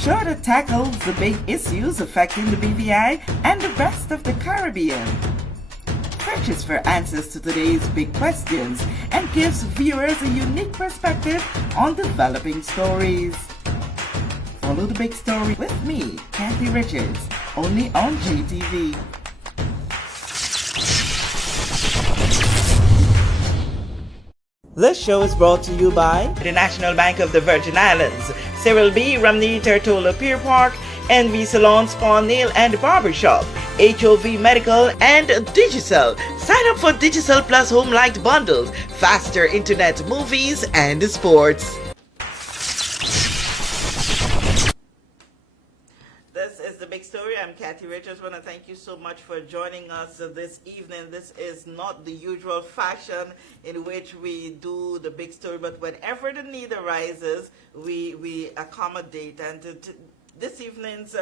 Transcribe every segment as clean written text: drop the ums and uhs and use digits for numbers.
show that tackles the big issues affecting the BVI and the rest of the Caribbean. Searches for answers to today's big questions and gives viewers a unique perspective on developing stories. Follow the big story with me, Kathy Richards, only on JTV. This show is brought to you by the National Bank of the Virgin Islands, Cyril B. Ramney Tertola Pier Park, NV Salon Spa Nail and Barbershop, HOV Medical, and Digicel. Sign up for Digicel Plus Home Light Bundles, faster internet, movies, and sports. This is the big story. I'm Kathy Richards. I want to thank you so much for joining us this evening. This is not the usual fashion in which we do the big story, but whenever the need arises, we accommodate. And this evening's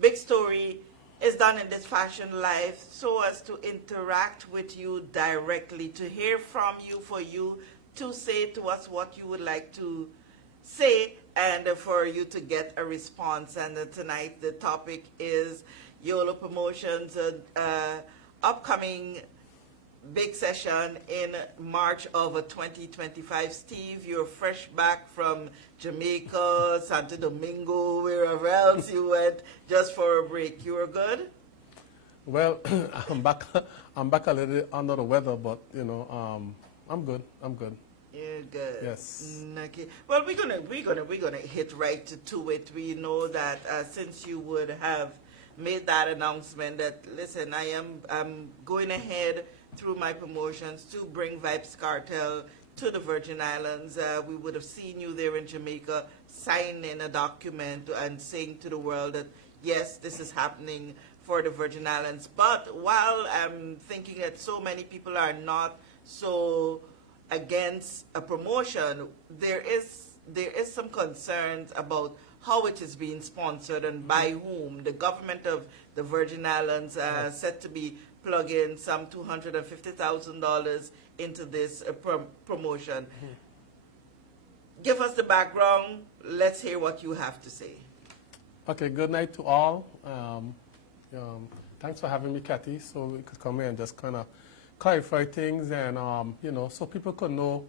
big story is done in this fashion live so as to interact with you directly, to hear from you, for you to say to us what you would like to say, and for you to get a response. And tonight the topic is YOLO Promotions upcoming big session in March of 2025. Steve, you're fresh back from Jamaica, Santo Domingo, wherever else you went just for a break. You were good? Well, I'm back a little under the weather, but you know, I'm good. You're good. Yes. Okay. Well, we're gonna hit right to it. We know that since you would have made that announcement that, listen, I'm going ahead through my promotions to bring Vibes Cartel to the Virgin Islands. We would have seen you there in Jamaica signing a document and saying to the world that yes, this is happening for the Virgin Islands. But while I'm thinking that so many people are not so against a promotion, there is some concerns about how it is being sponsored and by whom. The government of the Virgin Islands said to be plugging some $250,000 into this promotion. Mm-hmm. Give us the background. Let's hear what you have to say. Okay, good night to all. Thanks for having me, Kathy, so we could come here and just kind of clarify things and, you know, so people could know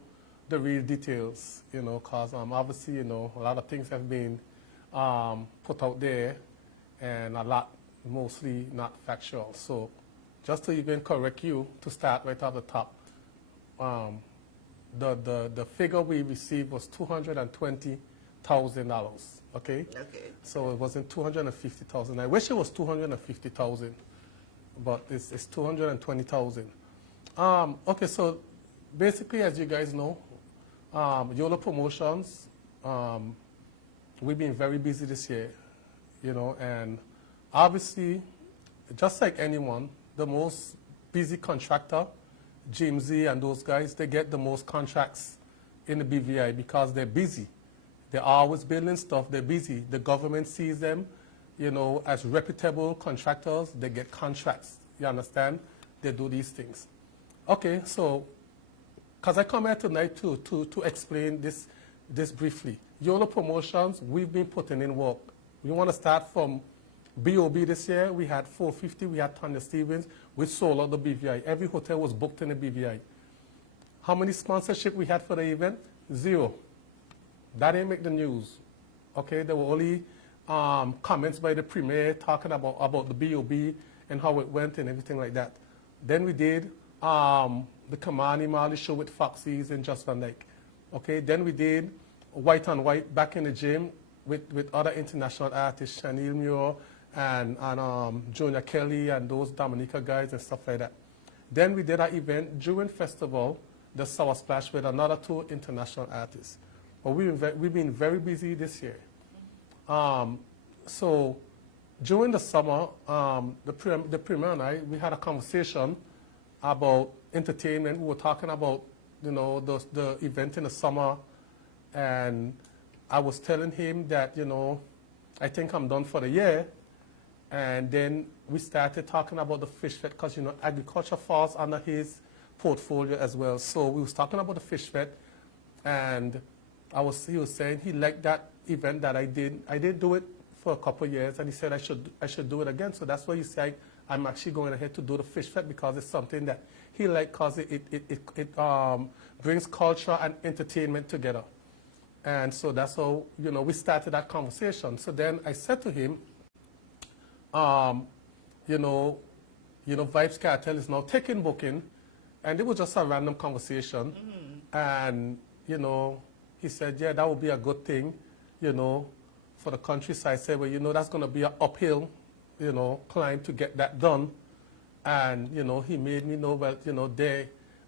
the real details, you know, because obviously, you know, a lot of things have been put out there and a lot mostly not factual. So just to even correct you, to start right at the top, the figure we received was $220,000, okay? Okay. So it wasn't $250,000. I wish it was $250,000, but it's $220,000. Okay, so basically, as you guys know, YOLO Promotions, we've been very busy this year, you know, and obviously, just like anyone, the most busy contractor, GMZ and those guys, they get the most contracts in the BVI because they're busy. They're always building stuff, they're busy. The government sees them, you know, as reputable contractors, they get contracts, you understand? They do these things. Okay, so, because I come here tonight to explain this briefly. YOLO Promotions, we've been putting in work. We want to start from BOB this year. We had 450, we had Tanya Stevens. We sold out the BVI. Every hotel was booked in the BVI. How many sponsorship we had for the event? 0. That didn't make the news. Okay, there were only comments by the premier talking about the BOB and how it went and everything like that. Then we did the Kamani Mali show with Foxy's and Just Van Dyke. Okay, then we did White on White back in the gym with other international artists, Chanel Muir and Junior Kelly and those Dominica guys and stuff like that. Then we did an event during festival, the Sour Splash, with another 2 international artists. But we've been very busy this year. So during the summer, the premier and I, we had a conversation about entertainment. We were talking about, you know, the event in the summer, and I was telling him that, you know, I think I'm done for the year. And then we started talking about the fish vet because, you know, agriculture falls under his portfolio as well. So we was talking about the fish vet, and he was saying he liked that event that I did. I did do it for a couple of years, and he said I should do it again. So that's why you say I'm actually going ahead to do the Fish Fest, because it's something that he liked, because it brings culture and entertainment together. And so that's how, you know, we started that conversation. So then I said to him, you know, Vibes Cartel is now taking booking, and it was just a random conversation. And, you know, he said, yeah, that would be a good thing, you know, for the countryside. I said, well, you know, that's going to be an uphill, you know, climb to get that done. And, you know, he made me know, well, you know,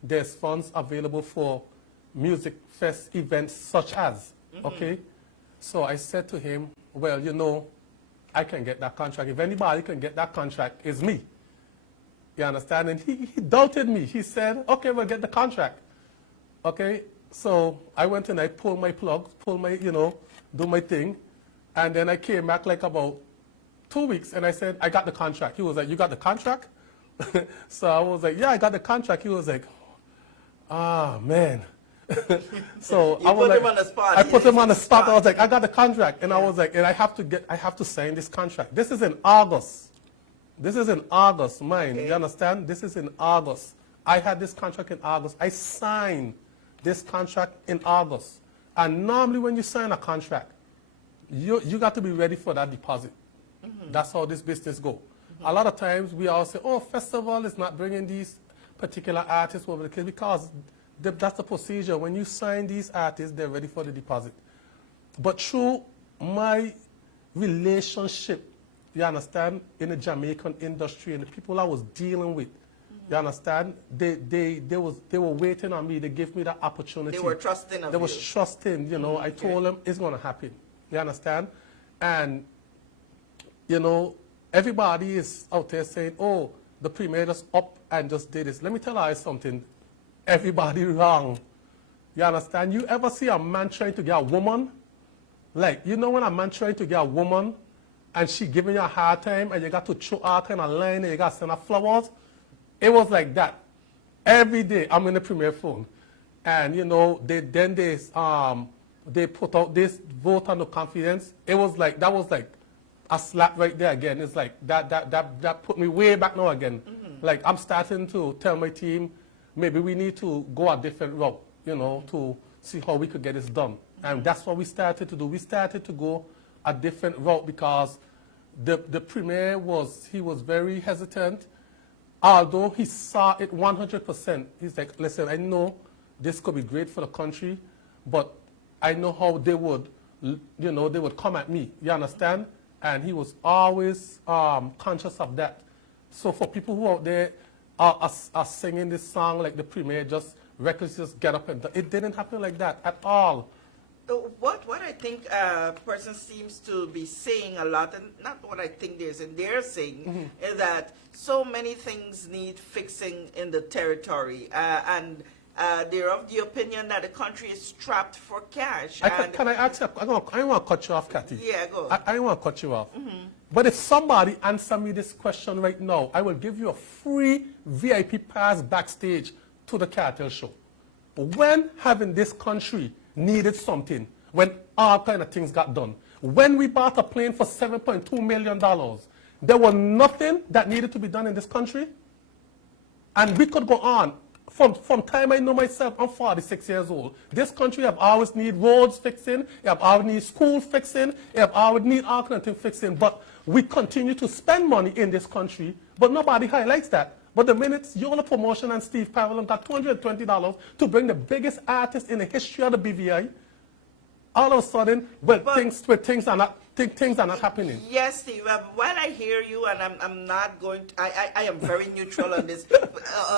there's funds available for music fest events such as, okay? So I said to him, well, you know, I can get that contract. If anybody can get that contract, it's me. You understand? And he doubted me. He said, okay, we'll get the contract. Okay? So I went and I pulled my plug, you know, do my thing. And then I came back like about 2 weeks, and I said, I got the contract. He was like, you got the contract? So I was like, yeah, I got the contract. He was like, ah, man. So I was put like, him on the spot. I put him on the spot. I was like, I got the contract. And I was like, and I have to sign this contract. This is in August. This is in August, mind. Okay. You understand? This is in August. I had this contract in August. I signed this contract in August. And normally when you sign a contract, you got to be ready for that deposit. That's how this business go. A lot of times we all say, oh, festival is not bringing these particular artists over the place, because that's the procedure. When you sign these artists, they're ready for the deposit. But through my relationship, you understand, in the Jamaican industry and the people I was dealing with, you understand, they were waiting on me. They gave me that opportunity. They were trusting of you. They was trusting, you know. I told them it's going to happen. You understand? And, you know, everybody is out there saying, oh, the premier just up and just did this. Let me tell you something. Everybody wrong. You understand? You ever see a man trying to get a woman? Like, you know when a man trying to get a woman and she giving you a hard time and you got to throw out kind of line and you got to send her flowers? It was like that. Every day I'm in the premier phone. And, you know, they put out this vote on no confidence. It was like, that was like a slap right there again. It's like, that put me way back now again. Like, I'm starting to tell my team, maybe we need to go a different route, you know, to see how we could get this done. And that's what we started to do. We started to go a different route, because the premier was very hesitant. Although he saw it 100%, he's like, listen, I know this could be great for the country, but I know how they would, you know, they would come at me. You understand? And he was always conscious of that. So for people who out there are singing this song like the premier, just recklessly just get up and it didn't happen like that at all. So what I think a person seems to be saying a lot, and not what I think they're saying, is that so many things need fixing in the territory, and they're of the opinion that the country is strapped for cash. Can I ask you? I don't want to cut you off, Kathy. Yeah, go. I don't want to cut you off. But if somebody answer me this question right now, I will give you a free VIP pass backstage to the Cartel show. When having this country needed something, when all kind of things got done, when we bought a plane for $7.2 million, there was nothing that needed to be done in this country. And we could go on. From time I know myself, I'm 46 years old. This country have always need roads fixing, you have always need school fixing, you have always need all kinds of things fixing. But we continue to spend money in this country, but nobody highlights that. But the minute YOLO Promotion and Steve Parillon got $220 to bring the biggest artist in the history of the BVI, all of a sudden, things are not happening. Yes, Steve. While I hear you, and I'm not going to, I am very neutral on this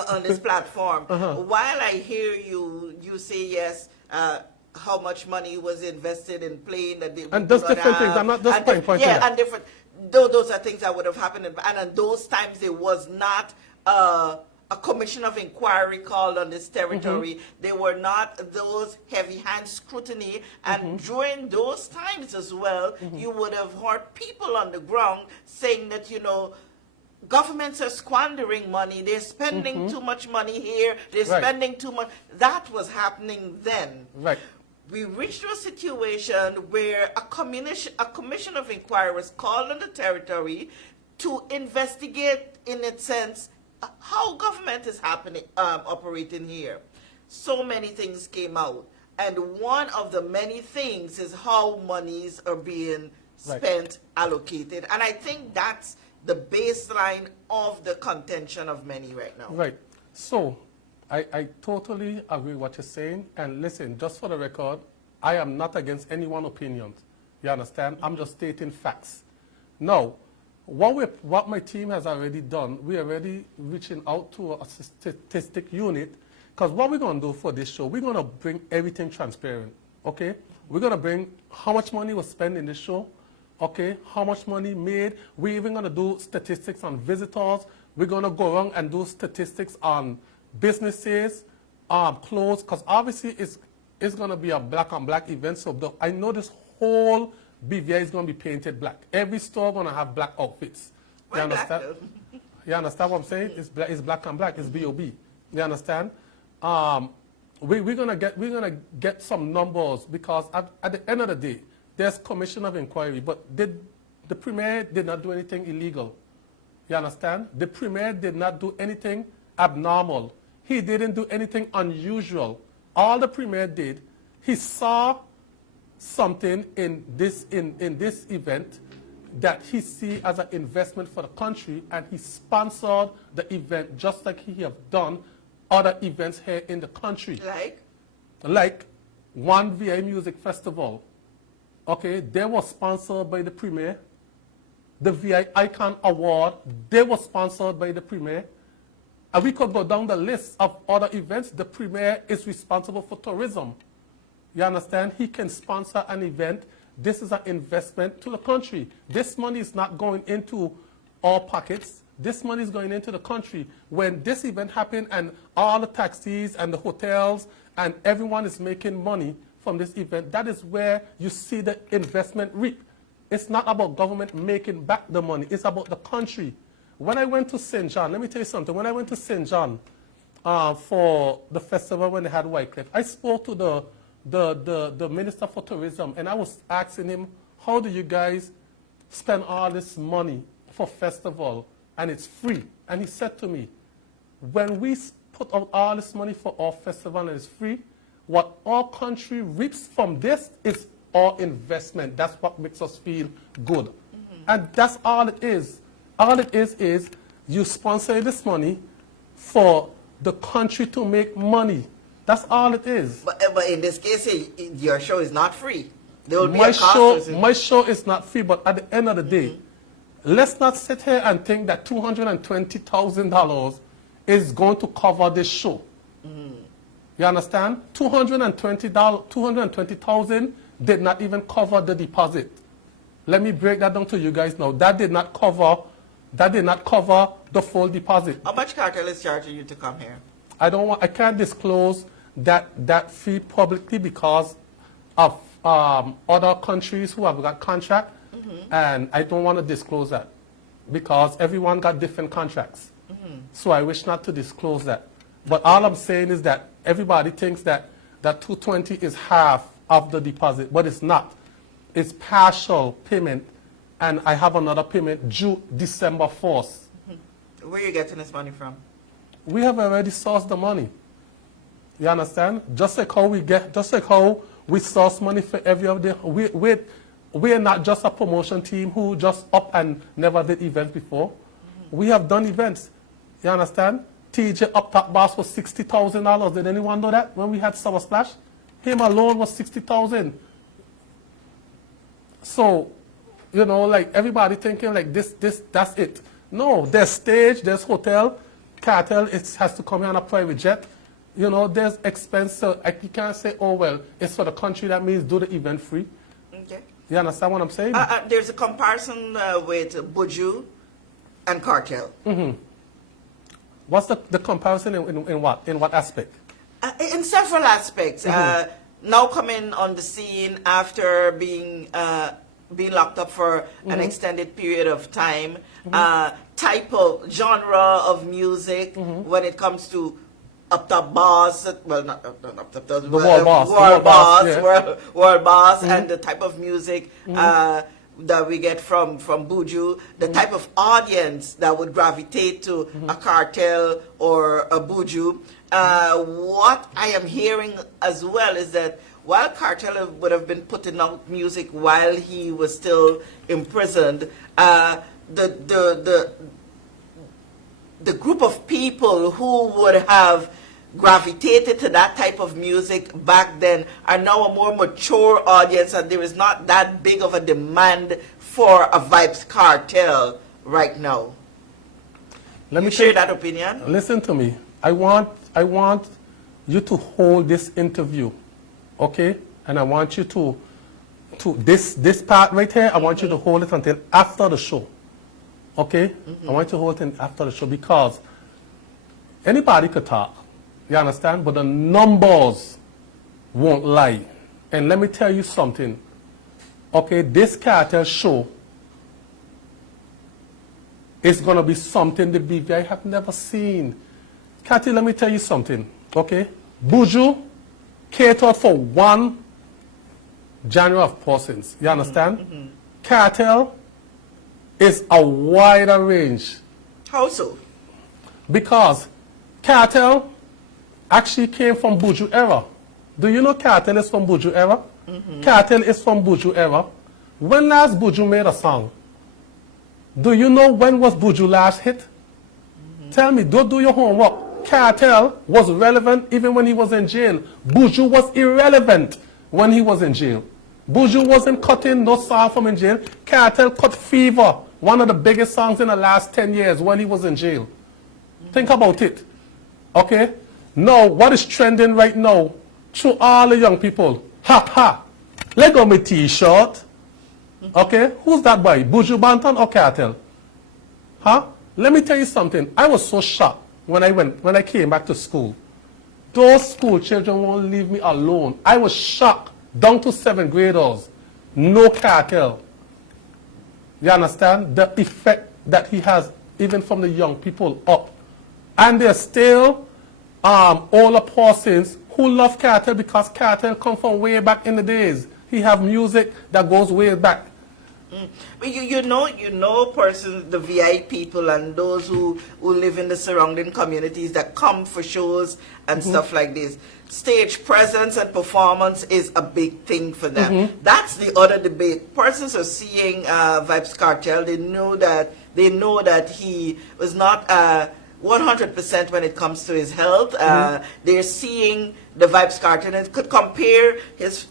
on this platform. While I hear you say yes, how much money was invested in playing that they and those different things. I'm not just pointing that. And different. Those are things that would have happened, and in those times there was not a commission of inquiry called on this territory. There were not those heavy-hand scrutiny, and during those times as well, you would have heard people on the ground saying that, you know, governments are squandering money, they're spending too much money here, they're spending too much. That was happening then. Right. we reached a situation where a commission of inquiry was called on the territory to investigate, in its sense, how government is operating here. So many things came out. And one of the many things is how monies are being spent, allocated. And I think that's the baseline of the contention of many right now. Right. So I totally agree with what you're saying. And listen, just for the record, I am not against anyone's opinions. You understand? I'm just stating facts. Now, what my team has already done, we're already reaching out to a statistic unit, because what we're going to do for this show, we're going to bring everything transparent, okay? We're going to bring how much money was spent in this show, okay? How much money made. We're even going to do statistics on visitors. We're going to go around and do statistics on businesses, clothes, because obviously it's going to be a black on black event. So I know this whole BVI is going to be painted black. Every store going to have black outfits. You understand? You understand what I'm saying? It's black and black. It's BOB. You understand? We're gonna get some numbers, because at the end of the day, there's commission of inquiry. But the premier did not do anything illegal. You understand? The premier did not do anything abnormal. He didn't do anything unusual. All the premier did, he saw something in this event that he see as an investment for the country, and he sponsored the event just like he have done other events here in the country. Like One VI Music Festival. Okay, they were sponsored by the premier. The VI Icon Award, they were sponsored by the premier. And we could go down the list of other events. The premier is responsible for tourism. You understand? He can sponsor an event. This is an investment to the country. This money is not going into our pockets. This money is going into the country. When this event happened and all the taxis and the hotels and everyone is making money from this event, that is where you see the investment reap. It's not about government making back the money. It's about the country. When I went to St. John, let me tell you something. When I went to St. John for the festival when they had Wycliffe, I spoke to the Minister for Tourism, and I was asking him, how do you guys spend all this money for festival and it's free? And he said to me, when we put out all this money for our festival and it's free, what our country reaps from this is our investment. That's what makes us feel good. Mm-hmm. And that's all it is. All it is you sponsor this money for the country to make money. That's all it is. But in this case, your show is not free. There will be a cost. My show is not free, but at the end of the day, let's not sit here and think that $220,000 is going to cover this show. You understand? $220,000 did not even cover the deposit. Let me break that down to you guys now. That did not cover the full deposit. How much cartel is charging you to come here? I can't disclose that fee publicly because of other countries who have got contract, and I don't want to disclose that because everyone got different contracts. So I wish not to disclose that. But all I'm saying is that everybody thinks that 220 is half of the deposit, but it's not. It's partial payment, and I have another payment due December 4th. Where are you getting this money from? We have already sourced the money. You understand? Just like how we source money for every other day. We're not just a promotion team who just up and never did events before. We have done events. You understand? TJ Up Top Boss was $60,000. Did anyone know that when we had Summer Splash? Him alone was $60,000. So, you know, like everybody thinking like this, that's it. No, there's stage, there's hotel, cartel, it has to come here on a private jet. You know, there's expense. So you can't say, oh, well, it's for the country. That means do the event free. Okay. You understand what I'm saying? There's a comparison with Buju and cartel. What's the comparison in what? In what aspect? In several aspects. Now coming on the scene after being locked up for an extended period of time, type of genre of music when it comes to up top boss, well, not up top, the world boss, world boss, yeah. world boss, and the type of music that we get from Buju, the type of audience that would gravitate to a Cartel or a Buju. What I am hearing as well is that while Cartel would have been putting out music while he was still imprisoned, the group of people who would have gravitated to that type of music back then are now a more mature audience, and there is not that big of a demand for a Vybz Cartel right now. Let me share that opinion? Listen to me. I want you to hold this interview, okay? And I want you to this part right here, I want you to hold it until after the show, okay? I want you to hold it after the show, because anybody could talk, you understand? But the numbers won't lie. And let me tell you something, okay? This Cartel show is going to be something the BVI have never seen. Cathy, let me tell you something, okay? Buju catered for one genre of persons, you understand? Cartel is a wider range. How so? Because Cartel actually came from Buju era. Do you know Cartel is from Buju era? Cartel is from Buju era. When last Buju made a song? Do you know when was Buju last hit? Tell me, don't do your homework. Cartel was relevant even when he was in jail. Buju was irrelevant when he was in jail. Buju wasn't cutting no song from in jail. Cartel cut Fever, one of the biggest songs in the last 10 years when he was in jail. Think about it. Okay? Now, what is trending right now to all the young people? Ha ha! Let go my t-shirt. Okay? Who's that boy? Buju Banton or Cartel? Huh? Let me tell you something. I was so shocked when I came back to school. Those school children won't leave me alone. I was shocked. Down to 7th graders. No Cartel. You understand? The effect that he has even from the young people up. And there's still older persons who love Cartel because Cartel come from way back in the days. He have music that goes way back. But you know persons, the VI people and those who live in the surrounding communities that come for shows and stuff like this. Stage presence and performance is a big thing for them. That's the other debate. Persons are seeing Vybz Cartel. They know that he was not 100% when it comes to his health. They're seeing the Vybz Cartel and could compare his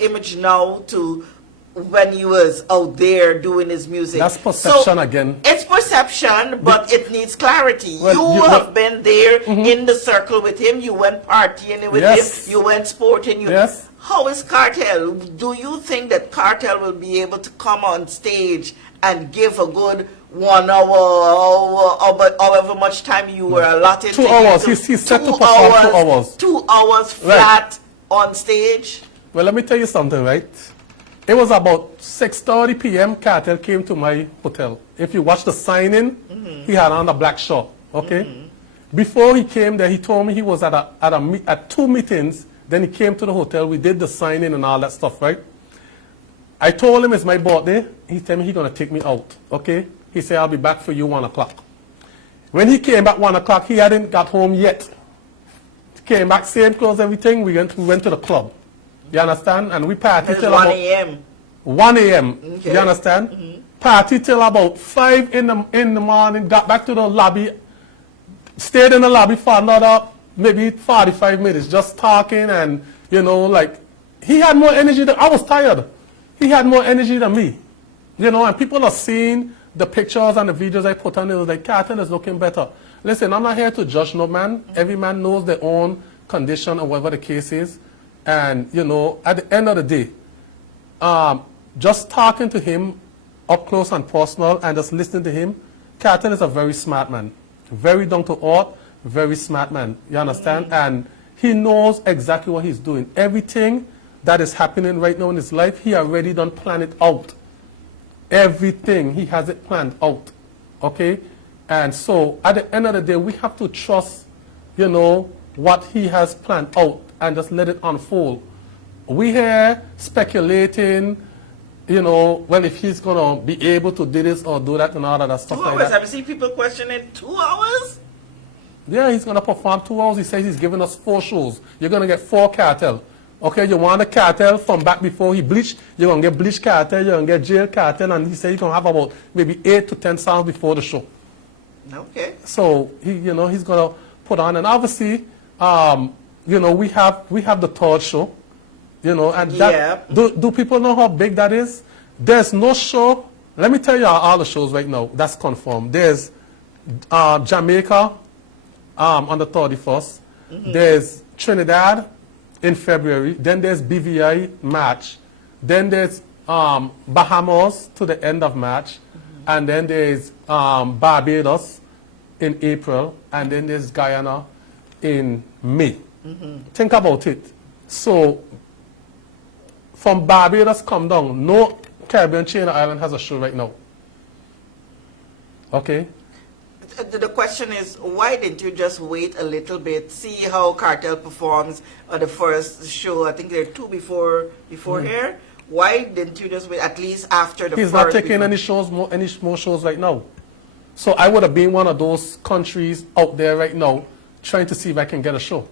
image now to when he was out there doing his music. That's perception again. It's perception, but it needs clarity. Well, you have been there in the circle with him. You went partying with Yes. him. You went sporting. Yes. How is Cartel? Do you think that Cartel will be able to come on stage and give a good 1 hour, or however much time you were allotted? 2 hours. He's set to perform 2 hours. 2 hours flat on stage? Well, let me tell you something, right? It was about 6:30 p.m. Cartel came to my hotel. If you watch the signing, he had on a black shirt, okay? Before he came there, he told me he was at 2 meetings. Then he came to the hotel. We did the signing and all that stuff, right? I told him it's my birthday. He told me he's going to take me out, okay? He said, I'll be back for you 1 o'clock. When he came back 1 o'clock, he hadn't got home yet. Came back, same clothes, everything. We went to the club. You understand? And we partied till 1 about a.m. 1 a.m. Okay. You understand? Party till about 5 in the morning. Got back to the lobby. Stayed in the lobby for another maybe 45 minutes, just talking and like he had more energy than I was tired. He had more energy than me, And people are seeing the pictures and the videos I put on. It was like Cartel is looking better. Listen, I'm not here to judge no man. Every man knows their own condition or whatever the case is. And, at the end of the day, just talking to him up close and personal and just listening to him, Cartel is a very smart man. Very down to earth, very smart man. You understand? And he knows exactly what he's doing. Everything that is happening right now in his life, he already done planned it out. Everything, he has it planned out. Okay? And so, at the end of the day, we have to trust you know, what he has planned out and just let it unfold. We here speculating, you know, well, if he's going to be able to do this or do that and all of that stuff 2 like hours? that. Have you seen people questioning 2 hours? Yeah, he's going to perform 2 hours. He says he's giving us 4 shows. You're going to get 4 cartel. Okay, you want a cartel from back before he bleached, you're going to get bleach cartel, you're going to get jail cartel, and he said you're going to have about maybe 8 to 10 songs before the show. Okay. So, you know, he's going to put on, and obviously, you know, we have the third show, you know, and that, do people know how big that is? There's no show, let me tell you all the shows right now, that's confirmed. There's Jamaica on the 31st, there's Trinidad in February, then there's BVI March, then there's Bahamas to the end of March, and then there's Barbados in April, and then there's Guyana in May. Think about it. So from Barbados come down, no Caribbean chain island has a show right now. Okay? The question is, why didn't you just wait a little bit, see how Cartel performs on the first show? I think there are 2 before here. Why didn't you just wait at least after the first? He's not taking any more shows right now. So I would have been one of those countries out there right now trying to see if I can get a show.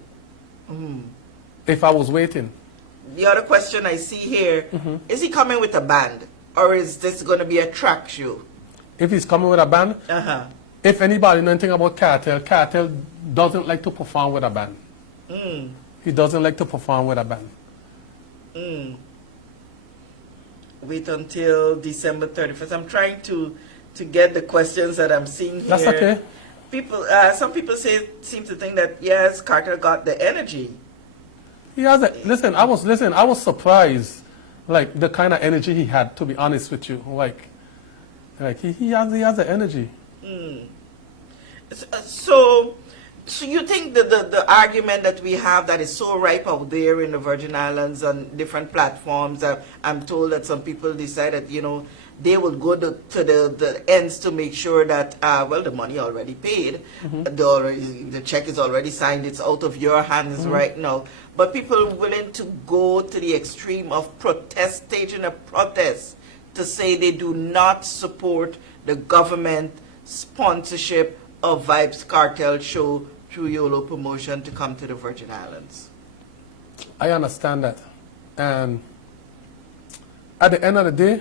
If I was waiting. The other question I see here, is he coming with a band? Or is this going to be a track show? If he's coming with a band, if anybody knows anything about Cartel, Cartel doesn't like to perform with a band. He doesn't like to perform with a band. Wait until December 31st. I'm trying to get the questions that I'm seeing here. That's okay. People, some people seem to think that, yes, Carter got the energy. He has a, listen, I was surprised, like, the kind of energy he had, to be honest with you. Like he has the energy. So you think that the argument that we have that is so ripe out there in the Virgin Islands on different platforms, I'm told that some people decided, you know, they will go to the ends to make sure that, well, the money already paid, the check is already signed, it's out of your hands right now. But people willing to go to the extreme of staging a protest to say they do not support the government sponsorship of Vibes Cartel show through YOLO promotion to come to the Virgin Islands. I understand that. And at the end of the day,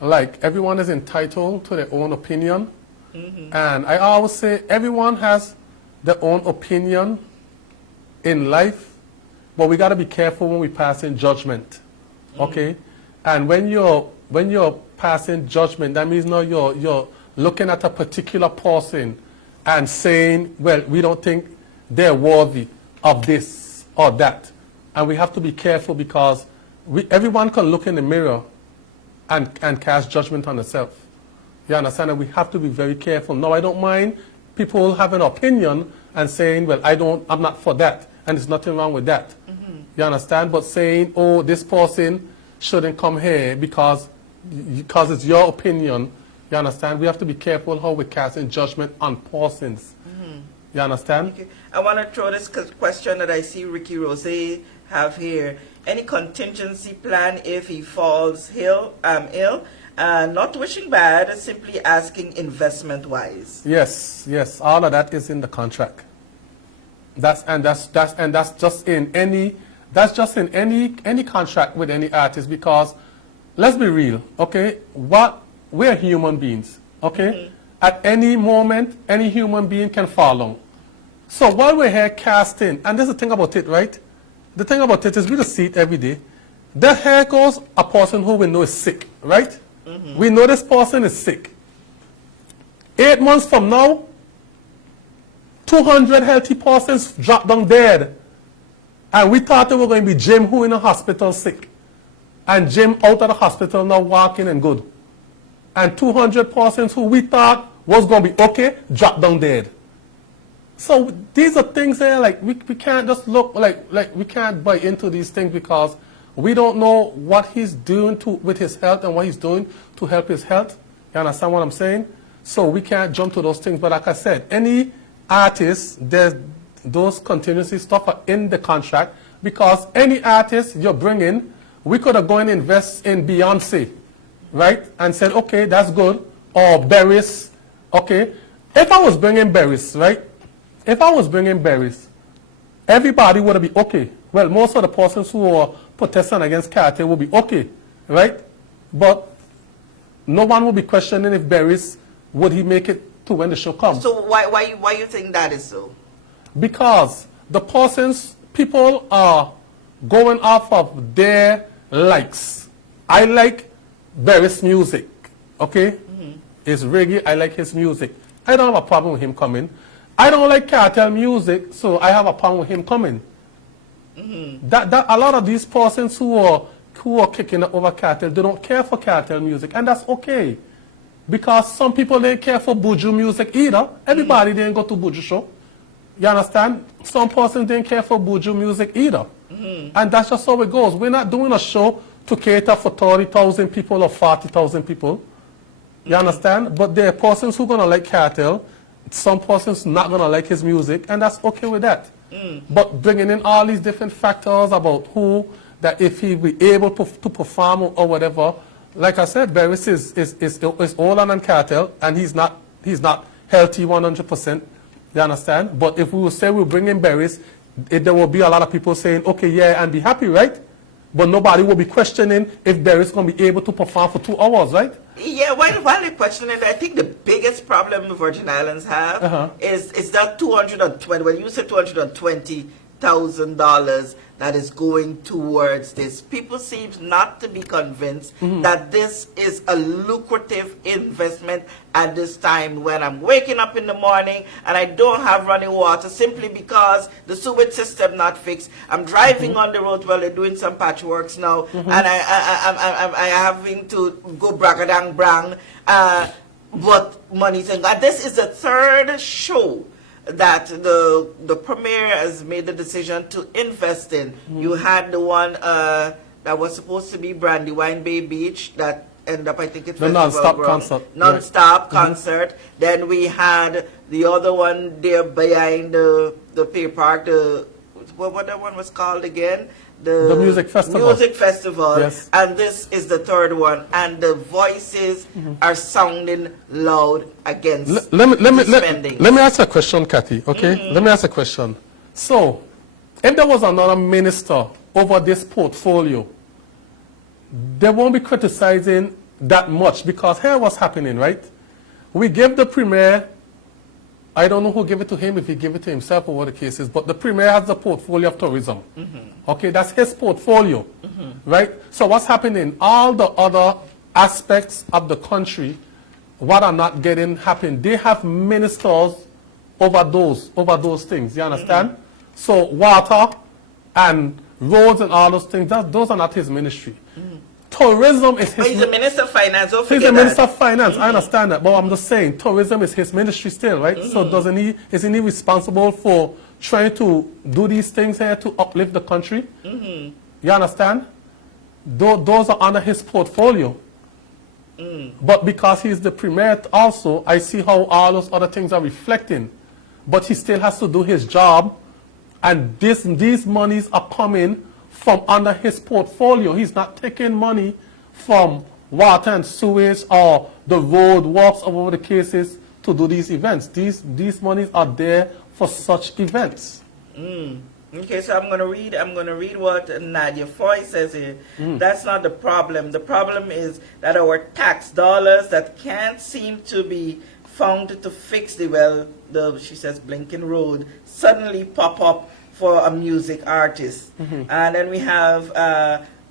like, everyone is entitled to their own opinion. And I always say everyone has their own opinion in life, but we got to be careful when we pass in judgment. Okay? And when you're passing judgment, that means now you're looking at a particular person and saying, well, we don't think they're worthy of this or that. And we have to be careful because everyone can look in the mirror and cast judgment on themselves. You understand? And we have to be very careful. No, I don't mind people having an opinion and saying, well, I'm not for that, and there's nothing wrong with that. You understand? But saying, oh, this person shouldn't come here because it's your opinion, you understand? We have to be careful how we're casting judgment on persons. You understand? Okay. I want to throw this question that I see Ricky Rose have here. Any contingency plan if he falls ill? Not wishing bad, simply asking investment-wise. Yes, all of that is in the contract. That's just in any contract with any artist, because let's be real, okay? We're human beings, okay? At any moment, any human being can fall on. So while we're here casting, and there's the thing about it, right? The thing about it is we just see it every day. The here goes a person who we know is sick, right? We know this person is sick. 8 months from now, 200 healthy persons drop down dead. And we thought it was going to be Jim who in a hospital sick. And Jim out of the hospital now walking and good. And 200 persons who we thought was going to be okay, drop down dead. So these are things there, like, we can't just look, like we can't buy into these things because we don't know what he's doing with his health and what he's doing to help his health. You understand what I'm saying? So we can't jump to those things. But like I said, any artist, those contingency stuff are in the contract, because any artist you're bringing, we could have gone and invest in Beyonce, right? And said, okay, that's good. Or Berries, okay. If I was bringing Berries, right? If I was bringing Berries, everybody would be okay. Well, most of the persons who are protesting against cartel will be okay, right? But no one will be questioning if Berries, would he make it to when the show comes. So why you think that is so? Because the persons, people are going off of their likes. I like Berries' music, okay? It's reggae, I like his music. I don't have a problem with him coming. I don't like cartel music, so I have a problem with him coming. A lot of these persons who are kicking up over cartel, they don't care for cartel music, and that's okay. Because some people didn't care for Buju music either. Everybody didn't go to Buju show. You understand? Some persons didn't care for Buju music either. And that's just how it goes. We're not doing a show to cater for 30,000 people or 40,000 people. You understand? But there are persons who are going to like cartel. Some persons not going to like his music, and that's okay with that. But bringing in all these different factors about who, that if he be able to perform or whatever, like I said, Berries is older than cartel, and he's not healthy 100%. You understand? But if we will say we'll bring in Berries, there will be a lot of people saying, okay, yeah, and be happy, right? But nobody will be questioning if Berries going to be able to perform for 2 hours, right? Yeah, while they're questioning, I think the biggest problem the Virgin Islands have is that 220. When you say $220,000 that is going towards this, people seem not to be convinced that this is a lucrative investment at this time when I'm waking up in the morning and I don't have running water simply because the sewage system not fixed. I'm driving on the road while they're doing some patchworks now, and I'm having to go bragadang brang, but money's in. This is the third show that the premier has made the decision to invest in. You had the one that was supposed to be Brandywine Bay Beach that ended up, I think it's the non-stop concert. Non-stop concert. Then we had the other one there behind the Pay Park, what that one was called again? The music festival. Music festival. Yes. And this is the third one. And the voices are sounding loud against let spending. me ask a question, Kathy, okay? Let me ask a question. So, if there was another minister over this portfolio, they won't be criticizing that much, because here what's happening, right? We give the premier, I don't know who gave it to him, if he gave it to himself or what the case is, but the premier has the portfolio of tourism. Okay, that's his portfolio, right? So what's happening? All the other aspects of the country, what are not getting happen, they have ministers over those things, you understand? So water and roads and all those things, those are not his ministry. Tourism is his. He's the Minister of Finance. He's the Minister of Finance. I understand that, but I'm just saying, tourism is his ministry still, right? So isn't he responsible for trying to do these things here to uplift the country? You understand? Those are under his portfolio. But because he's the premier also, I see how all those other things are reflecting. But he still has to do his job, and these monies are coming from under his portfolio. He's not taking money from water and sewage or the road works or whatever the case is to do these events. These monies are there for such events. Okay, so I'm gonna read what Nadia Foy says here. That's not the problem. The problem is that our tax dollars that can't seem to be found to fix the she says Blinken Road suddenly pop up for a music artist. And then we have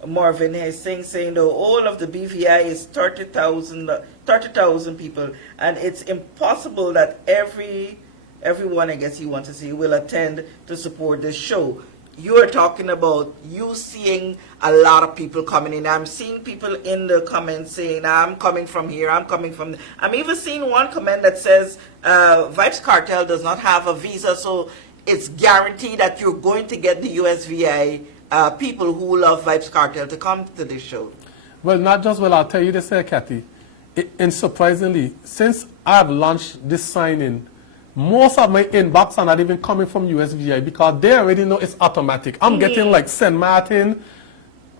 Marvin Hastings saying the whole of the BVI is 30,000 people, and it's impossible that everyone, I guess you want to say, will attend to support this show. You are talking about you seeing a lot of people coming in. I'm seeing people in the comments saying, I'm coming from here, I'm coming from there. I'm even seeing one comment that says Vibes Cartel does not have a visa, so it's guaranteed that you're going to get the USVI people who love Vibes Cartel to come to this show. Well, not just, well, I'll tell you this here, Kathy. And surprisingly, since I've launched this signing, most of my inbox are not even coming from USVI because they already know it's automatic. I'm getting like St. Martin,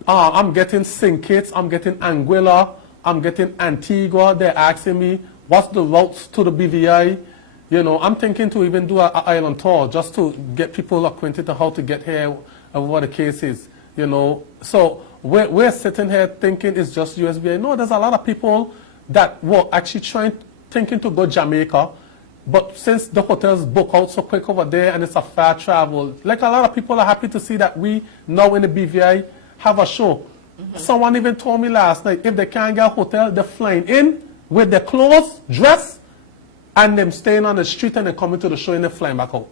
I'm getting St. Kitts, I'm getting Anguilla, I'm getting Antigua. They're asking me, what's the routes to the BVI? You know, I'm thinking to even do an island tour just to get people acquainted to how to get here and what the case is, you know. So we're sitting here thinking it's just USVI. No, there's a lot of people that were actually thinking to go Jamaica, but since the hotels book out so quick over there and it's a fair travel, like a lot of people are happy to see that we now in the BVI have a show. Someone even told me last night, if they can't get a hotel, they're flying in with their clothes, dress, and them staying on the street and then coming to the show and then flying back out.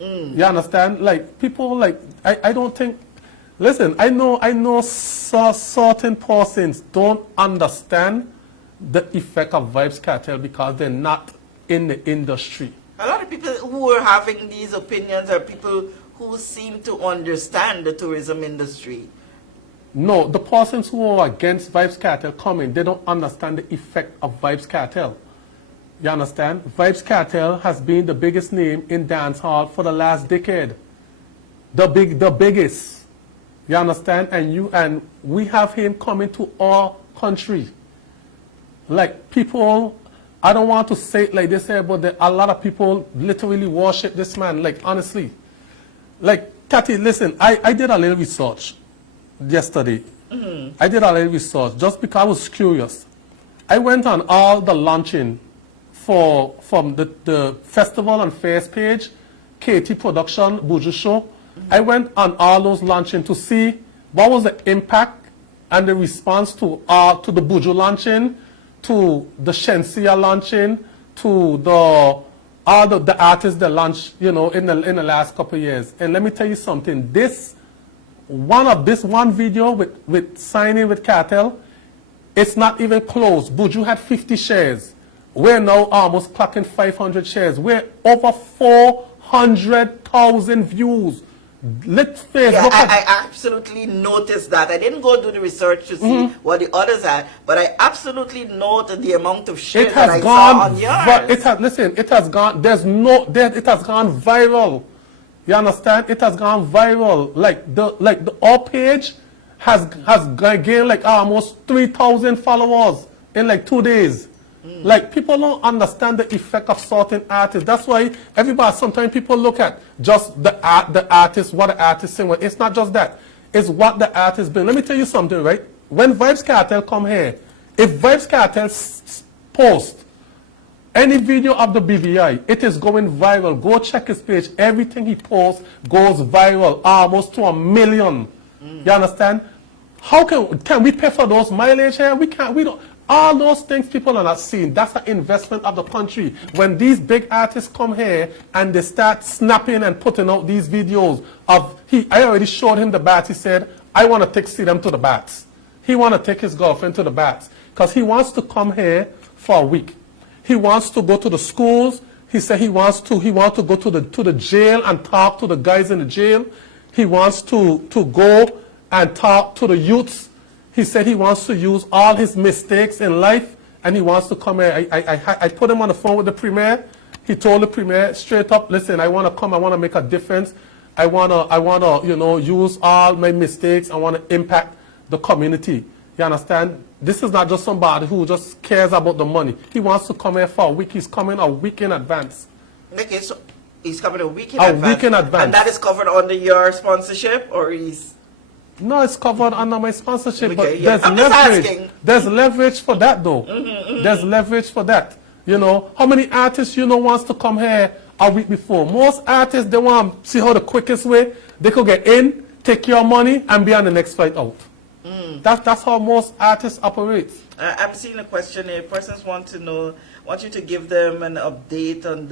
You understand? Like, people, like, I don't think, listen, I know certain persons don't understand the effect of Vibes Cartel because they're not in the industry. A lot of people who are having these opinions are people who seem to understand the tourism industry. No, the persons who are against Vibes Cartel coming, they don't understand the effect of Vibes Cartel. You understand? Vibes Cartel has been the biggest name in dancehall for the last decade. The biggest. You understand? And we have him coming to our country. Like, people, I don't want to say it like this here, but a lot of people literally worship this man, like, honestly. Like, Tati, listen, I did a little research yesterday. I did a little research just because I was curious. I went on all the launching from the festival and fairs page, KT Production, Buju Show. I went on all those launching to see what was the impact and the response to the Buju launching, to the Shensia launching, to all the artists that launched, you know, in the last couple of years. And let me tell you something. This one video with signing with Cartel, it's not even close. Buju had 50 shares. We're now almost clocking 500 shares. We're over 400,000 views. I absolutely noticed that. I didn't go do the research to see what the others had, but I absolutely noted the amount of shares that I saw on yours. It has gone. It has gone viral. You understand? It has gone viral. Like the our page has gained like almost 3,000 followers in like 2 days. Like, people don't understand the effect of certain artists. That's why sometimes people look at just the artist, what the artist sing. It's not just that. It's what the artist bring. Let me tell you something, right? When Vibes Cartel come here, if Vibes Cartel post any video of the BVI, it is going viral. Go check his page. Everything he posts goes viral, almost to 1 million. You understand? How can we pay for those mileage here? We can't. We don't. All those things people are not seeing. That's an investment of the country. When these big artists come here and they start snapping and putting out these videos of, I already showed him the bats. He said, I want to see them to the bats. He want to take his girlfriend to the bats because he wants to come here for a week. He wants to go to the schools. He said he wants to go to the jail and talk to the guys in the jail. He wants to go and talk to the youths. He said he wants to use all his mistakes in life, and he wants to come here. I put him on the phone with the premier. He told the premier straight up, listen, I want to come. I want to make a difference. I want to, you know, use all my mistakes. I want to impact the community. You understand? This is not just somebody who just cares about the money. He wants to come here for a week. He's coming a week in advance. Okay, so he's coming a week in advance. A week in advance. And that is covered under your sponsorship, or is... No, it's covered under my sponsorship, Okay, but yeah. there's I'm just leverage. asking. There's leverage for that, though. There's leverage for that. You know, how many artists you know wants to come here a week before? Most artists, they want to see how the quickest way they could get in, take your money, and be on the next flight out. That's how most artists operate. I'm seeing a question here. Persons want you to give them an update on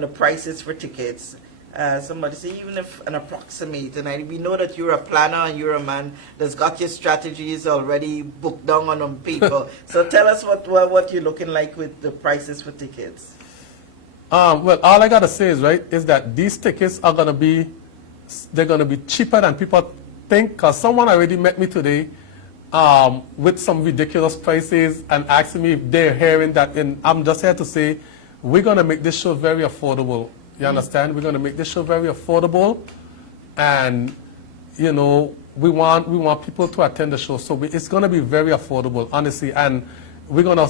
the prices for tickets. Somebody say, even if an approximate, and we know that you're a planner and you're a man that's got your strategies already booked down on paper. So tell us what you're looking like with the prices for tickets. Well, all I gotta say is that these tickets are gonna be cheaper than people think. Cause someone already met me today with some ridiculous prices and asking me if they're hearing that. And I'm just here to say, we're going to make this show very affordable. You understand? We're going to make this show very affordable, and you know, we want people to attend the show. So it's going to be very affordable, honestly. And we're gonna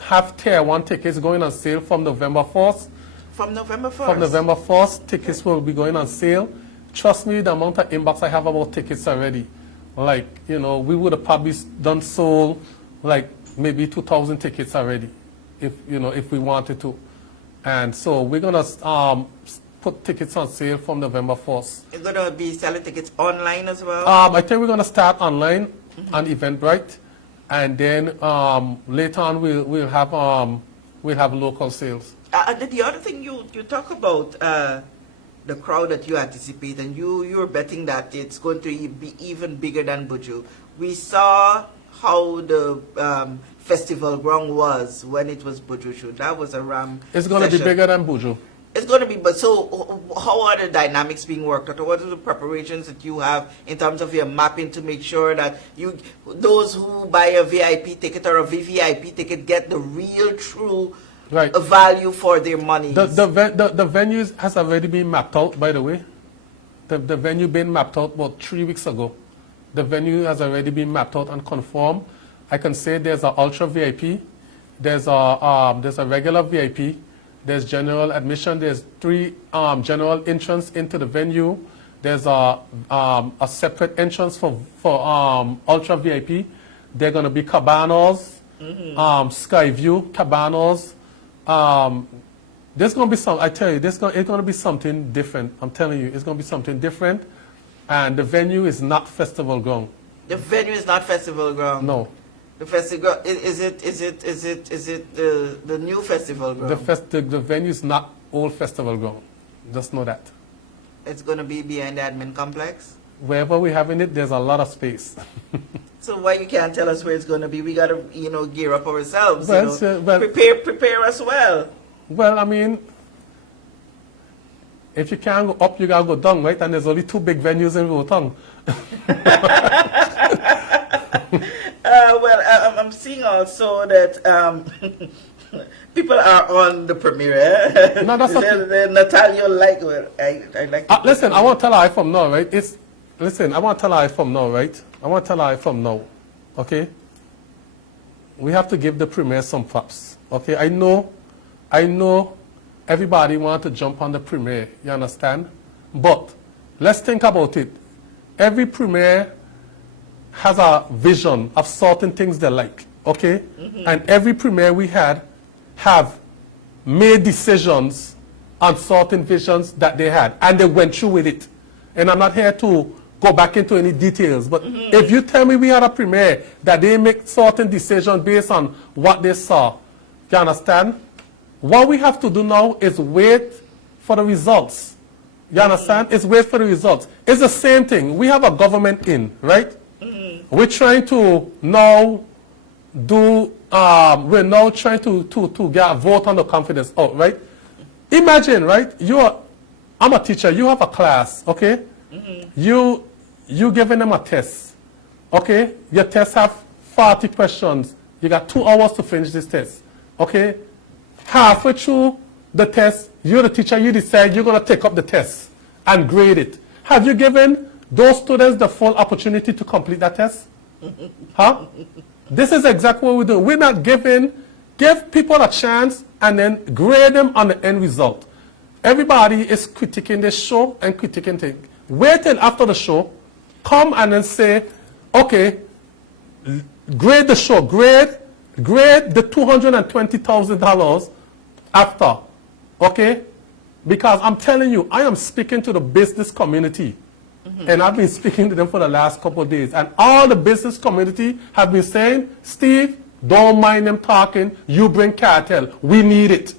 have tier 1 tickets going on sale from November 1st. From November 1st? From November 1st, tickets will be going on sale. Trust me, the amount of inbox I have about tickets already. Like, you know, we would have probably done sold like maybe 2,000 tickets already, if we wanted to. And so we're gonna put tickets on sale from November 1st. You're gonna be selling tickets online as well? I think we're gonna start online on Eventbrite, and then later on we'll have local sales. The other thing you talk about the crowd that you anticipate, and you're betting that it's going to be even bigger than Buju. We saw how the festival ground was when it was Buju show. That was a ram. It's going to be bigger than Buju. It's going to be, but so how are the dynamics being worked out? What are the preparations that you have in terms of your mapping to make sure that those who buy a VIP ticket or a VVIP ticket get the real, true value for their money? The venue has already been mapped out, by the way. The venue been mapped out about 3 weeks ago. The venue has already been mapped out and confirmed. I can say there's an ultra VIP, there's a regular VIP, there's general admission, there's 3 general entrance into the venue. There's a separate entrance for ultra VIP. There are going to be cabanas, sky view cabanas. There's going to be some. I tell you, it's going to be something different. I'm telling you, it's going to be something different. And the venue is not festival ground. The venue is not festival ground. No. The festival is it the new festival ground? The venue is not old festival ground. Just know that. It's going to be behind the admin complex. Wherever we're having it, there's a lot of space. So why you can't tell us where it's going to be? We got to gear up ourselves. Well, prepare us well. Well, I mean, if you can't go up, you gotta go down, right? And there's only 2 big venues in Rotong. Well, I'm seeing also that people are on the premiere. No, that's okay. Natalia I like. Listen, I want to tell her from now, right? I want to tell her from now, right? I want to tell her from now, okay? We have to give the premiere some props, okay? I know everybody wants to jump on the premiere, you understand? But let's think about it. Every premiere has a vision of certain things they like, okay? And every premiere we have made decisions on certain visions that they had, and they went through with it. And I'm not here to go back into any details, but if you tell me we had a premiere that they make certain decisions based on what they saw, you understand? What we have to do now is wait for the results. You understand? It's wait for the results. It's the same thing. We have a government in, right? We're trying to now we're now trying to get a vote on the confidence out, right? Imagine, right? I'm a teacher. You have a class, okay? You giving them a test, okay? Your test have 40 questions. You got 2 hours to finish this test, okay? Halfway through the test, you're the teacher, you decide you're going to take up the test and grade it. Have you given those students the full opportunity to complete that test? Huh? This is exactly what we're doing. We're not give people a chance and then grade them on the end result. Everybody is critiquing this show and critiquing things. Wait till after the show, come and then say, okay, grade the show, grade the $220,000 after, okay? Because I'm telling you, I am speaking to the business community. And I've been speaking to them for the last couple of days. And all the business community have been saying, Steve, don't mind them talking. You bring cartel. We need it.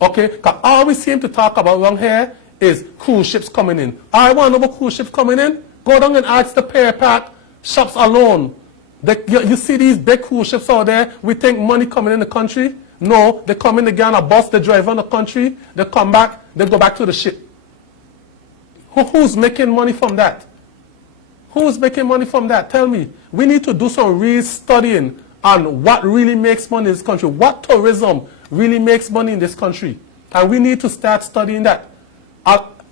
Okay? Because all we seem to talk about around here is cruise ships coming in. I want to know cruise ships coming in. Go down and ask the pair pack shops alone. You see these big cruise ships out there, we think money coming in the country. No, they come in, they get on a bus, they drive on the country, they come back, they go back to the ship. Who's making money from that? Who's making money from that? Tell me. We need to do some real studying on what really makes money in this country. What tourism really makes money in this country. And we need to start studying that.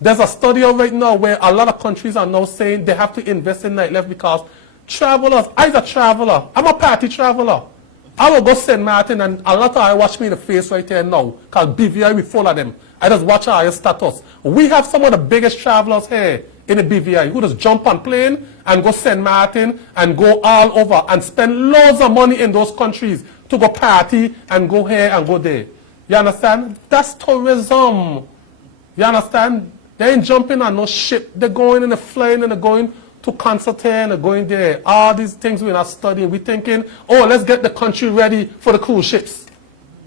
There's a study out right now where a lot of countries are now saying they have to invest in nightlife because travelers, I'm a traveler, I'm a party traveler. I will go St. Martin and a lot of I watch me in the face right here now because BVI, we follow them. I just watch our status. We have some of the biggest travelers here in the BVI who just jump on plane and go St. Martin and go all over and spend loads of money in those countries to go party and go here and go there. You understand? That's tourism. You understand? They ain't jumping on no ship. They're going and they're flying and they're going to concert here and they're going there. All these things we're not studying. We're thinking, oh, let's get the country ready for the cruise ships.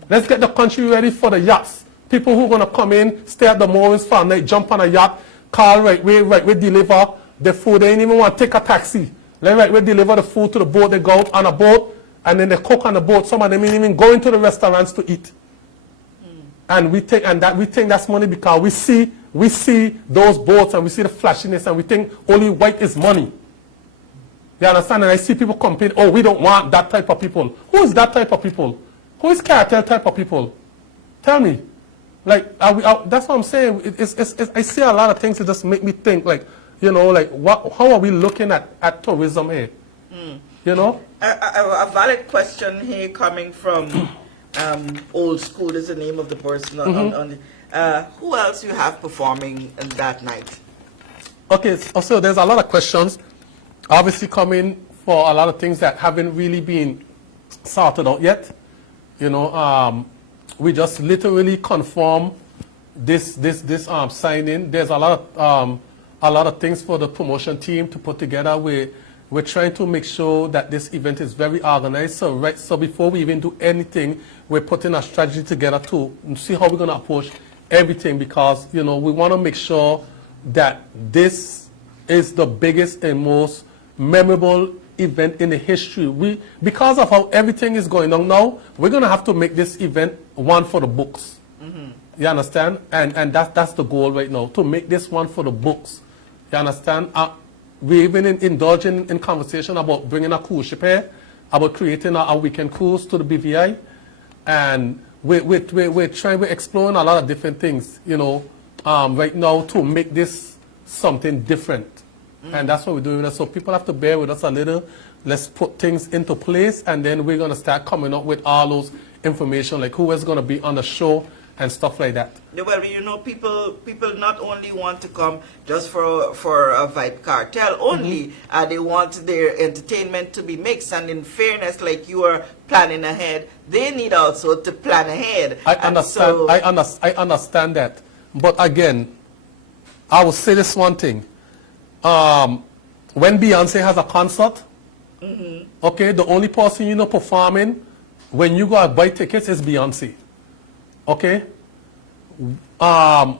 Let's get the country ready for the yachts. People who are going to come in, stay at the moorings for a night, jump on a yacht, call we deliver the food. They ain't even want to take a taxi. We deliver the food to the boat. They go out on a boat and then they cook on the boat. Some of them ain't even going to the restaurants to eat. And we think that's money because we see those boats and we see the flashiness and we think only white is money. You understand? And I see people complain, oh, we don't want that type of people. Who is that type of people? Who is cartel type of people? Tell me. Like, that's what I'm saying. I see a lot of things that just make me think, like, you know, like, how are we looking at tourism here? You know? A valid question here coming from Old School is the name of the person on the, who else you have performing that night? Okay, so there's a lot of questions obviously coming for a lot of things that haven't really been sorted out yet. You know, we just literally confirm this signing. There's a lot of things for the promotion team to put together. We're trying to make sure that this event is very organized. So before we even do anything, we're putting a strategy together to see how we're going to approach everything because, you know, we want to make sure that this is the biggest and most memorable event in the history. Because of how everything is going on now, we're going to have to make this event one for the books. You understand? And that's the goal right now, to make this one for the books. You understand? We're even indulging in conversation about bringing a cruise ship here, about creating a weekend cruise to the BVI. And we're exploring a lot of different things, you know, right now to make this something different. And that's what we're doing. So people have to bear with us a little. Let's put things into place, and then we're going to start coming up with all those information, like who is going to be on the show and stuff like that. Yeah, well, you know, people not only want to come just for a Vibe Cartel only, they want their entertainment to be mixed. And in fairness, like you are planning ahead, they need also to plan ahead. I understand that. But again, I will say this one thing. When Beyonce has a concert, okay, the only person you know performing when you go buy tickets is Beyonce. Okay? A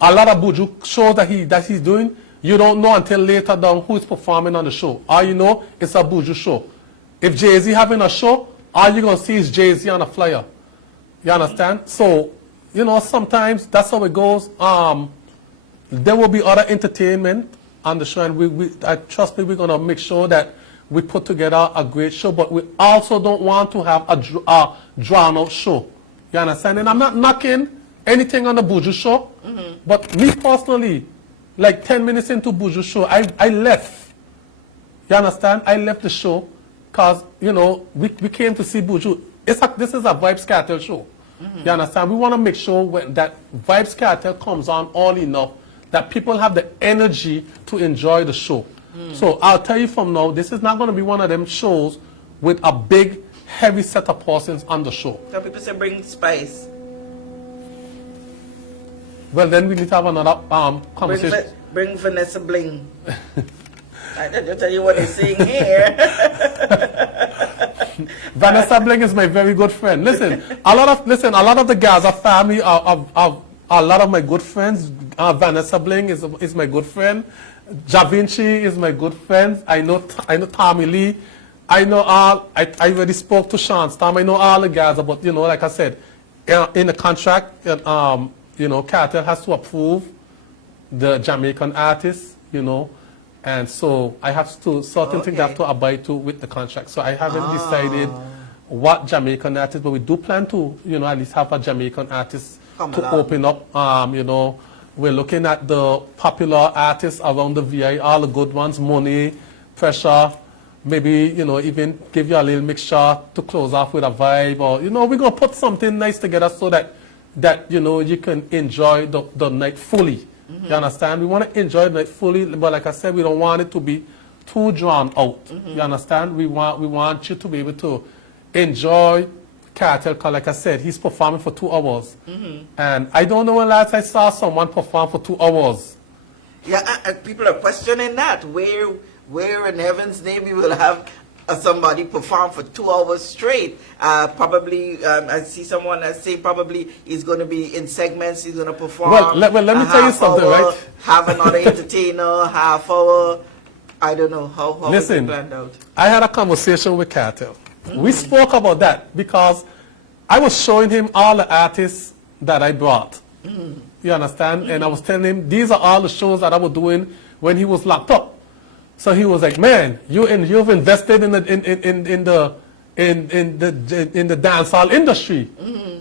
lot of Buju shows that he's doing, you don't know until later down who is performing on the show. All you know, it's a Buju show. If Jay-Z having a show, all you're going to see is Jay-Z on a flyer. You understand? So, you know, sometimes that's how it goes. There will be other entertainment on the show, and trust me, we're going to make sure that we put together a great show, but we also don't want to have a drawn-out show. You understand? And I'm not knocking anything on the Buju show, but me personally, like 10 minutes into Buju show, I left. You understand? I left the show because, you know, we came to see Buju. This is a Vibes Cartel show. You understand? We want to make sure that Vibes Cartel comes on all enough that people have the energy to enjoy the show. So I'll tell you from now, this is not going to be one of them shows with a big, heavy set of persons on the show. Some people say bring spice. Well, then we need to have another conversation. Bring Vanessa Bling. I just tell you what they're saying here. Vanessa Bling is my very good friend. Listen, a lot of the Gaza family are a lot of my good friends. Vanessa Bling is my good friend. Jahphix is my good friend. I know Tommy Lee. I know all. I already spoke to Sean Storm. I know all the guys, but you know, like I said, in the contract, you know, Cartel has to approve the Jamaican artists, you know, and so I have to certain things I have to abide to with the contract. So I haven't decided what Jamaican artists, but we do plan to, at least have a Jamaican artist Come to along. open up. We're looking at the popular artists around the VI, all the good ones, Monet, Pressure, maybe, even give you a little mixture to close off with a vibe, or, we're going to put something nice together so that you can enjoy the night fully. You understand? We want to enjoy the night fully, but like I said, we don't want it to be too drawn out. You understand? We want you to be able to enjoy Cartel, because like I said, he's performing for 2 hours. And I don't know when last I saw someone perform for 2 hours. Yeah, people are questioning that. Where in heaven's name we will have somebody perform for 2 hours straight? Probably, I see someone that's saying probably he's going to be in segments. He's going to perform. Well, let me tell you something, hour, right? Have another entertainer, half hour. I don't know how Listen, it's planned out. I had a conversation with Cartel. We spoke about that because I was showing him all the artists that I brought. You understand? And I was telling him these are all the shows that I was doing when he was locked up. So he was like, "Man, you've invested in the dancehall industry,"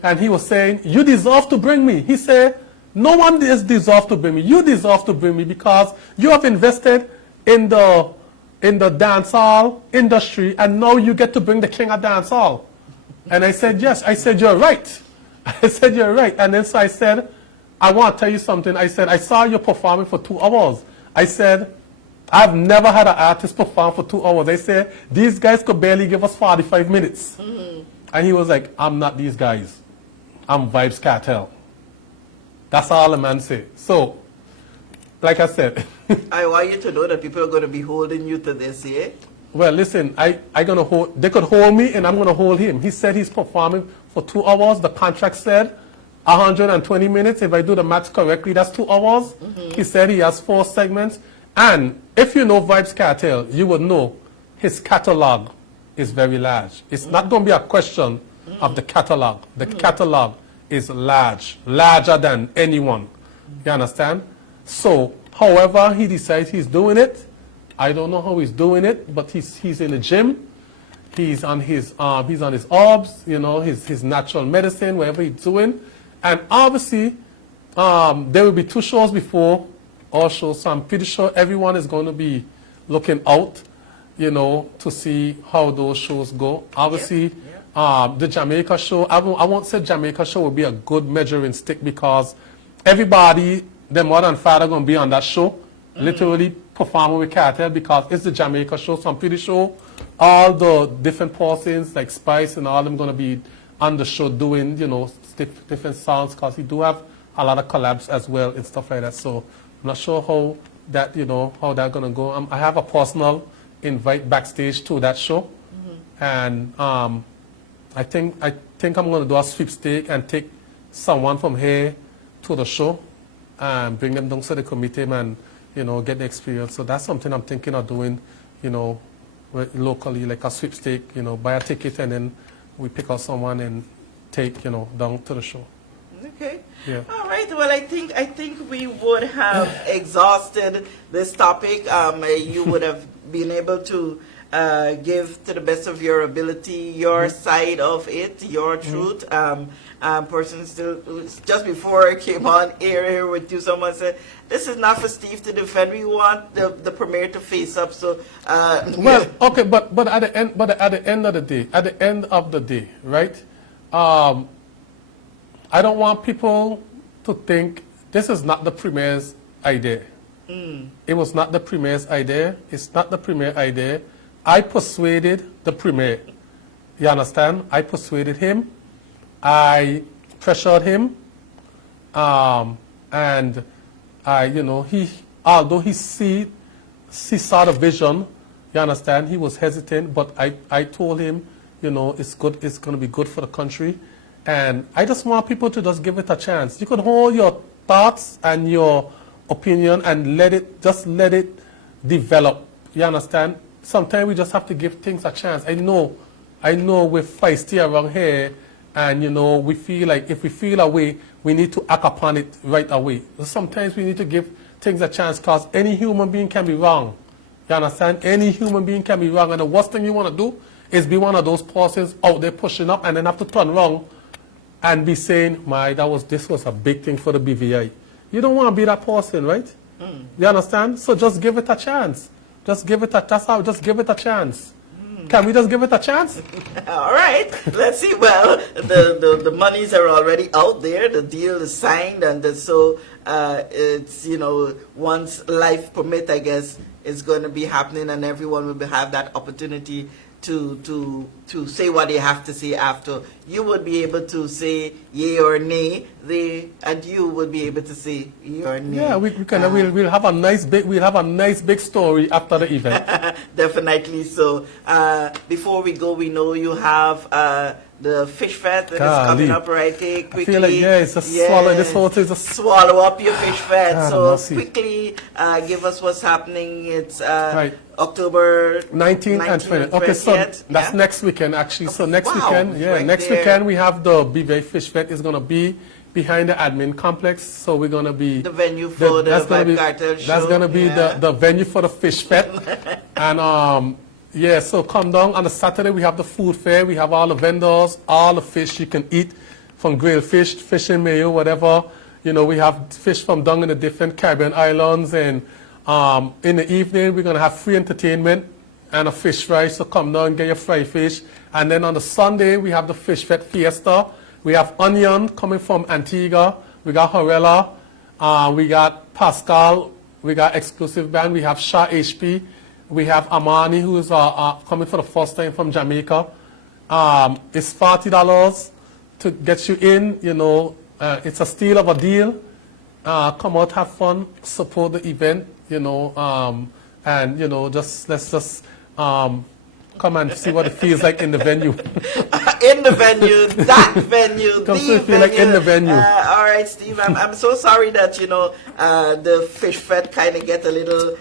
and he was saying, "You deserve to bring me." He said, "No one deserves to bring me. You deserve to bring me because you have invested in the dancehall industry, and now you get to bring the king of dancehall." And I said, "Yes." I said, "You're right." I said, "You're right." And then so I said, "I want to tell you something." I said, "I saw you performing for 2 hours." I said, "I've never had an artist perform for 2 hours." I said, "These guys could barely give us 45 minutes. And he was like, "I'm not these guys. I'm Vibes Cartel." That's all the man said. So, like I said. I want you to know that people are going to be holding you to this, yeah? Well, listen, they could hold me and I'm going to hold him. He said he's performing for 2 hours. The contract said 120 minutes. If I do the math correctly, that's 2 hours. He said he has 4 segments. And if you know Vibes Cartel, you would know his catalog is very large. It's not going to be a question of the catalog. The catalog is larger than anyone. You understand? So, however he decides he's doing it, I don't know how he's doing it, but he's in the gym. He's on his herbs, his natural medicine, whatever he's doing. And obviously, there will be 2 shows before our show, so I'm pretty sure everyone is going to be looking out, to see how those shows go. Obviously, the Jamaica show, I won't say Jamaica show will be a good measuring stick because everybody, the mother and father, are going to be on that show, literally performing with Cartel because it's the Jamaica show. So I'm pretty sure all the different persons like Spice and all them going to be on the show doing, different songs because he do have a lot of collabs as well and stuff like that. So I'm not sure how that, how that's going to go. I have a personal invite backstage to that show. And I think I'm going to do a sweepstake and take someone from here to the show and bring them down to the committee and, get the experience. So that's something I'm thinking of doing, locally, like a sweepstake, buy a ticket and then we pick out someone and take, down to the show. Okay. Yeah. All right. Well, I think we would have exhausted this topic. You would have been able to give to the best of your ability your side of it, your truth. Person still, just before I came on air here with you, someone said, "This is not for Steve to defend. We want the premier to face up." So, well, okay, but at the end of the day, right? I don't want people to think this is not the premier's idea. It was not the premier's idea. It's not the premier idea. I persuaded the premier. You understand? I persuaded him. I pressured him. And although he saw the vision, you understand, he was hesitant, but I told him, it's good, it's going to be good for the country. And I just want people to just give it a chance. You could hold your thoughts and your opinion and let it develop. You understand? Sometimes we just have to give things a chance. I know we're feisty around here, and we feel like if we feel a way, we need to act upon it right away. Sometimes we need to give things a chance because any human being can be wrong. You understand? Any human being can be wrong, and the worst thing you want to do is be one of those persons out there pushing up and then have to turn around and be saying, this was a big thing for the BVI. You don't want to be that person, right? You understand? So just give it a chance. Just give it a chance. Can we just give it a chance? All right, let's see. Well, the monies are already out there. The deal is signed, and so it's, you know, once life permit, I guess, it's going to be happening, and everyone will have that opportunity to say what they have to say after. You would be able to say yay or nay, and you would be able to say yay or nay. Yeah, we'll have a nice big story after the event. Definitely so. Before we go, we know you have the fish fest that is coming up right here quickly. I feel like, it's just swallow this whole thing. Swallow up your fish fest. So mercy. quickly, give us what's happening. It's right. October 19th and 20th. Okay, so that's next weekend actually. So next weekend, weekend we have the BVI Fish Fest. Is going to be behind the admin complex. So we're going to be the venue for the Vibe Cartel show. That's going to be the venue for the Fish Fest. And so come down on the Saturday. We have the food fair. We have all the vendors, all the fish you can eat, from grilled fish, fish and mayo, whatever. You know, we have fish from down in the different Caribbean islands. And in the evening, we're going to have free entertainment and a fish fry. So come down and get your fried fish. And then on the Sunday, we have the Fish Fest Fiesta. We have Onion coming from Antigua. We got Horella. We got Pascal. We got Exclusive Band. We have Shah HP. We have Amani, who is coming for the first time from Jamaica. It's $40 to get you in. You know, it's a steal of a deal. Come out, have fun, support the event. You know, and you know, let's just come and see what it feels like in the venue. In the venue, that venue, the venue. Like in the venue. All right, Steve. I'm so sorry that, you know, the Fish Fest kind of get a little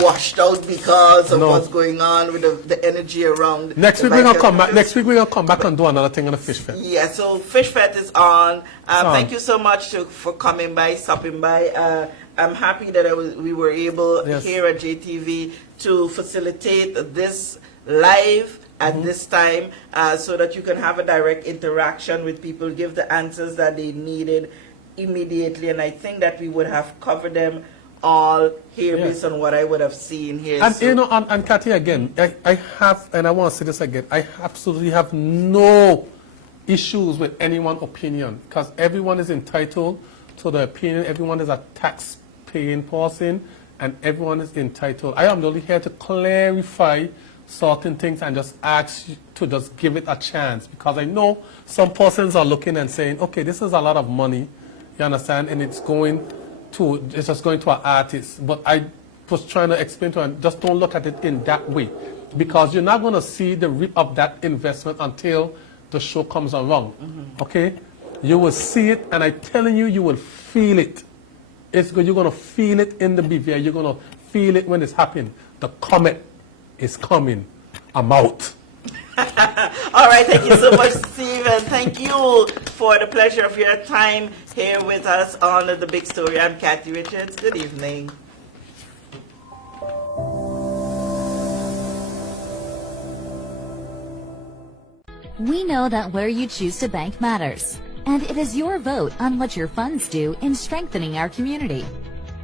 washed out because of what's going on with the energy around. Next week we're gonna come back. Next week we're gonna come back and do another thing on the Fish Fest. Yeah. So Fish Fest is on. Thank you so much for coming by, stopping by. I'm happy that we were able here at JTV to facilitate this live at this time so that you can have a direct interaction with people, give the answers that they needed immediately. And I think that we would have covered them all here based on what I would have seen here. And, you know, and Kathy, again, I have, and I want to say this again, I absolutely have no issues with anyone's opinion because everyone is entitled to their opinion. Everyone is a tax-paying person and everyone is entitled. I am only here to clarify certain things and just ask you to just give it a chance because I know some persons are looking and saying, okay, this is a lot of money, you understand, and it's just going to an artist. But I was trying to explain to them, just don't look at it in that way because you're not going to see the rip of that investment until the show comes around, okay? You will see it, and I'm telling you, you will feel it. You're going to feel it in the BVI. You're going to feel it when it's happening. The comet is coming. I'm out. All right, thank you so much, Steve, and thank you for the pleasure of your time here with us on The Big Story. I'm Kathy Richards. Good evening. We know that where you choose to bank matters, and it is your vote on what your funds do in strengthening our community.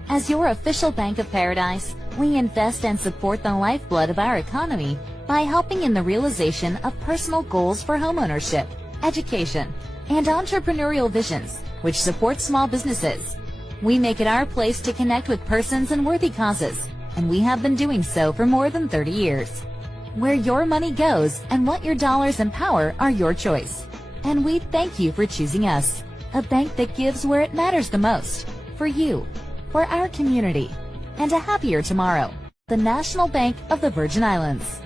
As your official Bank of Paradise, we invest and support the lifeblood of our economy by helping in the realization of personal goals for homeownership, education, and entrepreneurial visions, which support small businesses. We make it our place to connect with persons and worthy causes, and we have been doing so for more than 30 years. Where your money goes and what your dollars empower are your choice. And we thank you for choosing us, a bank that gives where it matters the most, for you, for our community, and a happier tomorrow. The National Bank of the Virgin Islands.